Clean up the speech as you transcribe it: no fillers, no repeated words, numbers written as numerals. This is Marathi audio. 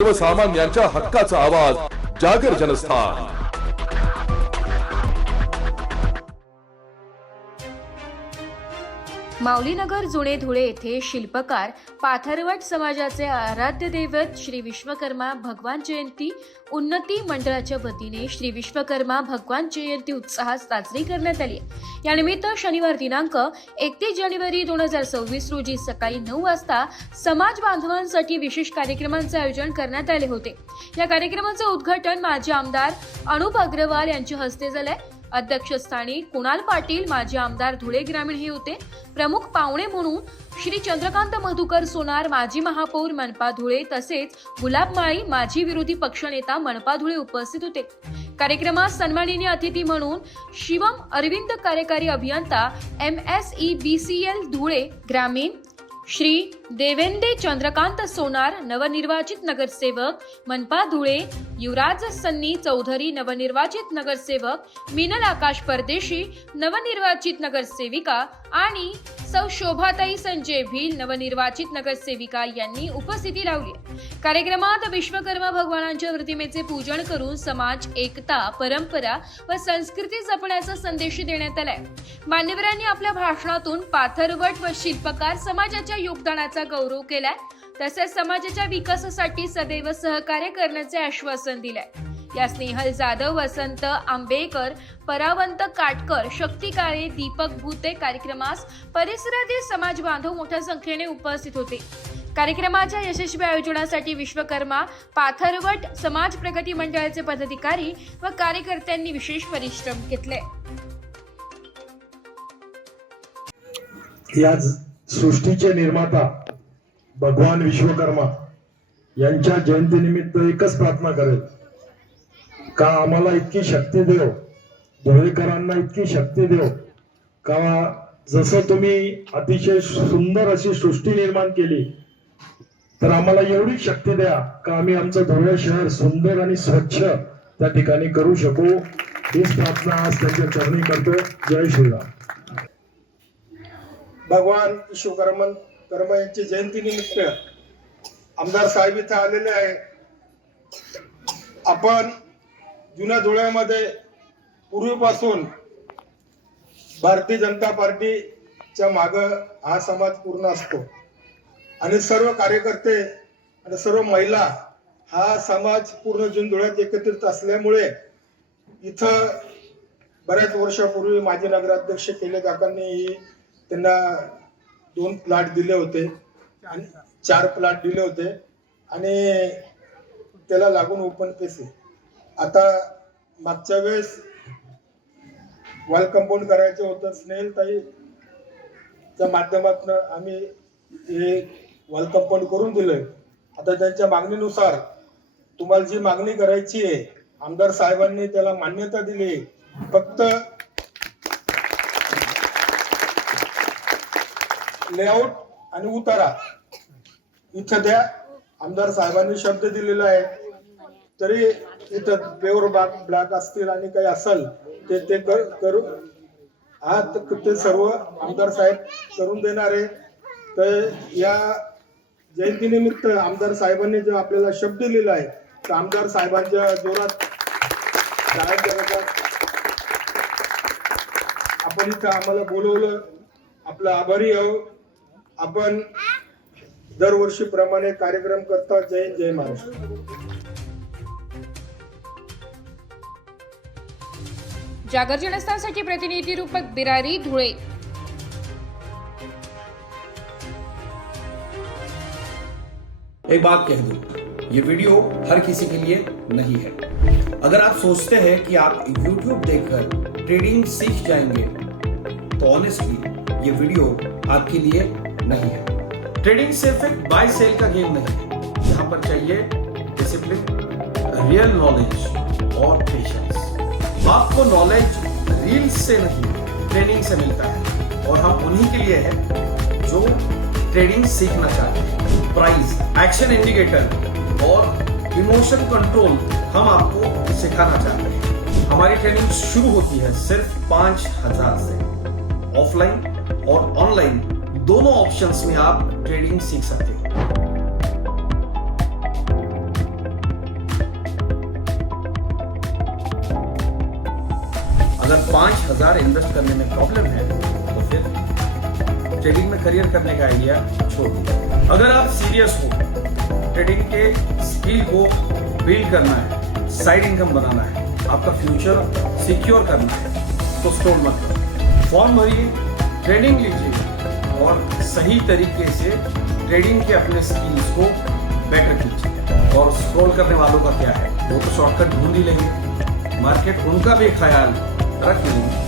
सर्वसामान्यांच्या हक्काचा आवाज जागर जनस्थान। माऊलीनगर जुने धुळे येथे शिल्पकार पाथरवट समाजाचे आराध्य दैवत श्री विश्वकर्मा भगवान जयंती उन्नती मंडळाच्या वतीने श्री विश्वकर्मा भगवान जयंती उत्साहात साजरी करण्यात आली। यानिमित्त शनिवार दिनांक 31 जानेवारी 2026 रोजी सकाळी 9 वाजता समाज बांधवांसाठी विशेष कार्यक्रमांचे आयोजन करण्यात आले होते। या कार्यक्रमाचे उद्घाटन माजी आमदार अनुप अग्रवाल यांच्या हस्ते झाले। अध्यक्षस्थानी कुणाल पाटील माजी आमदार धुळे ग्रामीण हे होते। प्रमुख पाहुणे म्हणून श्री चंद्रकांत मधुकर सोनार माजी महापौर मनपा धुळे तसेच गुलाब माळी माजी विरोधी पक्षनेता मनपा धुळे उपस्थित होते। कार्यक्रमात सन्माननीय अतिथी म्हणून शिवम अरविंद कार्यकारी अभियंता MSEBCL धुळे ग्रामीण, श्री देवेंद्र चंद्रकांत सोनार नवनिर्वाचित नगरसेवक मनपा धुळे, युवराज सन्नी चौधरी नवनिर्वाचित नगरसेवक, मिनल आकाश परदेशी नवनिर्वाचित नगरसेविका आणि सौ शोभाताई संजय भील नवनिर्वाचित नगरसेविका यांनी उपस्थिती लावली। कार्यक्रमात विश्वकर्मा भगवानांच्या प्रतिमेचे पूजन करून समाज एकता, परंपरा व संस्कृती जपण्याचा संदेश देण्यात आलाय। मान्यवरांनी आपल्या भाषणातून पाथरवट व शिल्पकार समाजाच्या योगदानाचा गौरव केलाय तसेच समाजाच्या विकासासाठी सदैव सहकार्य करण्याचे आश्वासन दिलंय। या स्नेहल जाधव, वसंत आंबेकर, परावंत काटकर, शक्ती काळे, दीपक भूते कार्यक्रमास परिसरातील समाज बांधव मोठ्या संख्येने उपस्थित होते। कार्यक्रमाच्या यशस्वी आयोजनासाठी विश्वकर्मा पाथरवट समाज प्रगती मंडळाचे पदाधिकारी व कार्यकर्त्यांनी विशेष परिश्रम घेतले। या सृष्टीचे निर्माता भगवान विश्वकर्मा यांच्या जयंतीनिमित्त एकच प्रार्थना करेल का आम्हाला इतकी शक्ती देव, धुळेकरांना इतकी शक्ती देव का जसं तुम्ही अतिशय सुंदर अशी सृष्टी निर्माण केली तर आम्हाला एवढी शक्ती द्या का आम्ही आमचं धुळे शहर सुंदर आणि स्वच्छ त्या ठिकाणी करू शकू। हीच प्रार्थना आज त्यांच्या चरणी करतो। जय श्रीराम। भगवान विश्वकर्मा यांची जयंती निमित्त आमदार साहेब इथे आलेले आहे। आपण जुन्या धुळ्यामध्ये पूर्वीपासून भारतीय जनता पार्टीच्या मागे हा समाज पूर्ण असतो आणि सर्व कार्यकर्ते आणि सर्व महिला हा समाज पूर्ण जुन धुळ्यात एकत्रित असल्यामुळे इथं बऱ्याच वर्षापूर्वी माजी नगराध्यक्ष केले काकांनी त्यांना 2 प्लॉट दिले होते आणि 4 प्लॉट दिले होते आणि त्याला लागून ओपन स्पेस आहे। आता मागच्या वेळेस वॉल कंपाऊंड करायचं होतं, स्नेहलताईच्या माध्यमातून आम्ही हे वॉल कंपाऊंड करून दिलंय। आता त्यांच्या मागणीनुसार तुम्हाला जी मागणी करायची आहे आमदार साहेबांनी त्याला मान्यता दिली। फक्त लेआउट आणि उतारा इथं द्या। आमदार साहेबांनी शब्द दिलेला आहे। तरी इथं पेवर ब्लॉक असतील आणि काही असेल ते करू हा ते सर्व आमदार साहेब करून देणार आहे। तर या जयंतीनिमित्त आमदार साहेबांनी जो आपल्याला शब्द दिलेला आहे तर आमदार साहेबांच्या जोरात आपण इथं आम्हाला बोलवलं, आपलं आभारी आहोत। आपण दरवर्षीप्रमाणे कार्यक्रम करता। जय जय महाराष्ट्र। जागर जनस्थानसाठी प्रतिनिधी रूपक बिरारी धुळे। एक बात कह दूं, ये वीडियो हर किसी के लिए नहीं है। अगर आप सोचते हैं कि आप YouTube देखकर ट्रेडिंग सीख जाएंगे तो ऑनेस्टली ये वीडियो आपके लिए नहीं है। ट्रेडिंग सिर्फ एक बाय सेल का गेम नहीं है। यहाँ पर चाहिए डिसिप्लिन, रियल नॉलेज और पेशेंस। आपको नॉलेज रील्स से नहीं ट्रेनिंग से मिलता है और हम उन्हीं के लिए हैं जो ट्रेडिंग सीखना चाहते हैं। प्राइस, एक्शन इंडिकेटर और इमोशन कंट्रोल हम आपको सिखाना चाहते हैं। हमारी ट्रेनिंग शुरू होती है सिर्फ 5,000 से। ऑफलाइन और ऑनलाइन दोनों ऑप्शंस में आप ट्रेडिंग सीख सकते हैं। अगर 5,000 इन्वेस्ट करने में प्रॉब्लम है तो फिर ट्रेडिंग में करियर करने का आइडिया छोड़ दीजिए। अगर आप सीरियस हो, ट्रेडिंग के स्किल को बिल्ड करना है, साइड इनकम बनाना है, आपका फ्यूचर सिक्योर करना है, तो स्टॉल मत करो। फॉर्म भरिए, ट्रेनिंग लीजिए और सही तरीके से ट्रेडिंग के अपने स्किल्स को बेटर कीजिए। और स्क्रॉल करने वालों का क्या है, वो तो शॉर्टकट ढूंढ ही लेंगे, मार्केट उनका भी ख्याल रख लेंगे।